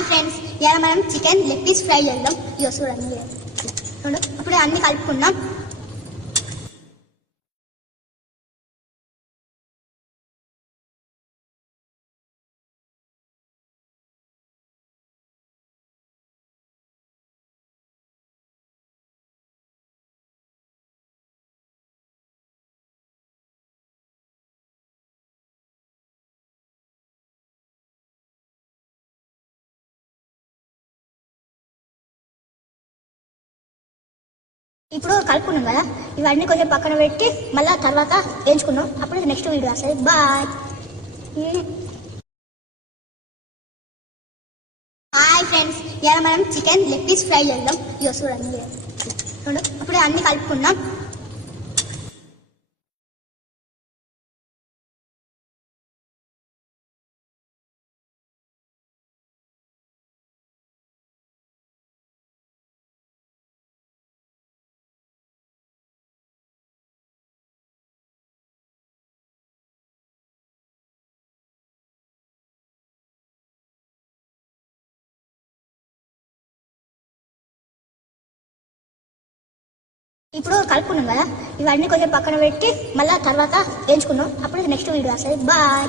Hi friends, ఇలా మనం chicken leg piece fry చేద్దాం. ఇక చూడండి, ఇప్పుడు అన్ని కలుపుకుందాం. ఇప్పుడు కలుపుకున్నాం కదా, ఇవన్నీ కొంచెం పక్కన పెట్టి మళ్ళీ తర్వాత వేయించుకున్నాం. అప్పుడు నెక్స్ట్ వీడియో వస్తుంది. బాయ్. హాయ్ ఫ్రెండ్స్, ఇలా మనం చికెన్ లెగ్ పీస్ ఫ్రై చేద్దాం. ఇక చూడండి, ఇప్పుడు అన్ని కలుపుకుందాం. ఇప్పుడు కలుపుకున్నాం కదా, ఇవన్నీ కొంచెం పక్కన పెట్టి మళ్ళీ తర్వాత వేయించుకున్నాం. అప్పుడు నెక్స్ట్ వీడియో వస్తుంది. బాయ్.